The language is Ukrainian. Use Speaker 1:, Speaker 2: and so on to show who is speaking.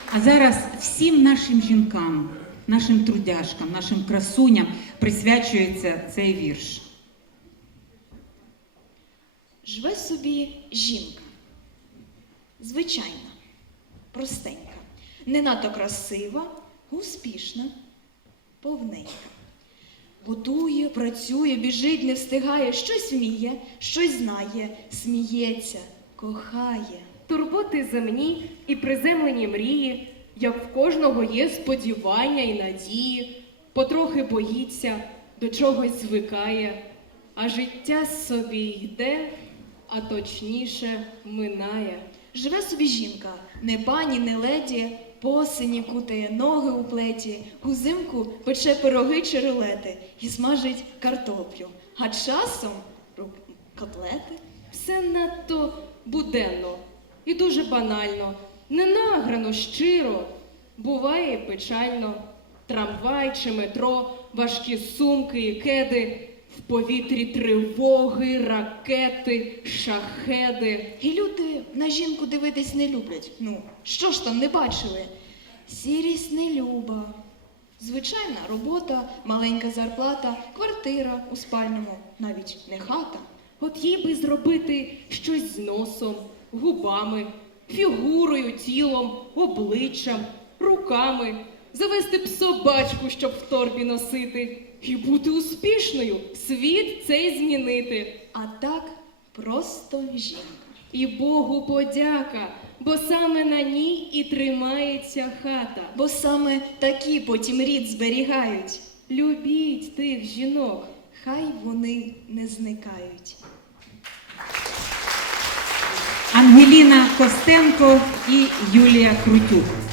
Speaker 1: А зараз всім нашим жінкам, нашим трудяшкам, нашим красуням присвячується цей вірш.
Speaker 2: Живе собі жінка. Звичайна, простенька, не надто красива, успішна, повненька. Готує, працює, біжить, не встигає, щось вміє, щось знає, сміється, кохає.
Speaker 3: Турботи земні і приземлені мрії, як в кожного є сподівання і надії, потрохи боїться, до чогось звикає, а життя собі йде, а точніше минає.
Speaker 2: Живе собі жінка, не пані, не леді, по осені кутає ноги у плеті, узимку пече пироги чи рулети і смажить картоплю, а часом котлети.
Speaker 3: Все надто буденно і дуже банально, не награно щиро, буває і печально. Трамвай чи метро, важкі сумки і кеди, в повітрі тривоги, ракети, шахеди.
Speaker 2: І люди на жінку дивитись не люблять. Ну, що ж там не бачили? Сірість не люба. Звичайна робота, маленька зарплата, квартира у спальному, навіть не хата.
Speaker 3: От їй би зробити щось з носом, губами, фігурою, тілом, обличчям, руками, завести б собачку, щоб в торбі носити, і бути успішною, світ цей змінити.
Speaker 2: А так просто жінка.
Speaker 3: І Богу подяка, бо саме на ній і тримається хата.
Speaker 2: Бо саме такі потім рід зберігають.
Speaker 3: Любіть тих жінок.
Speaker 2: Хай вони не зникають.
Speaker 1: Ангеліна Костенко і Юлія Крутюк.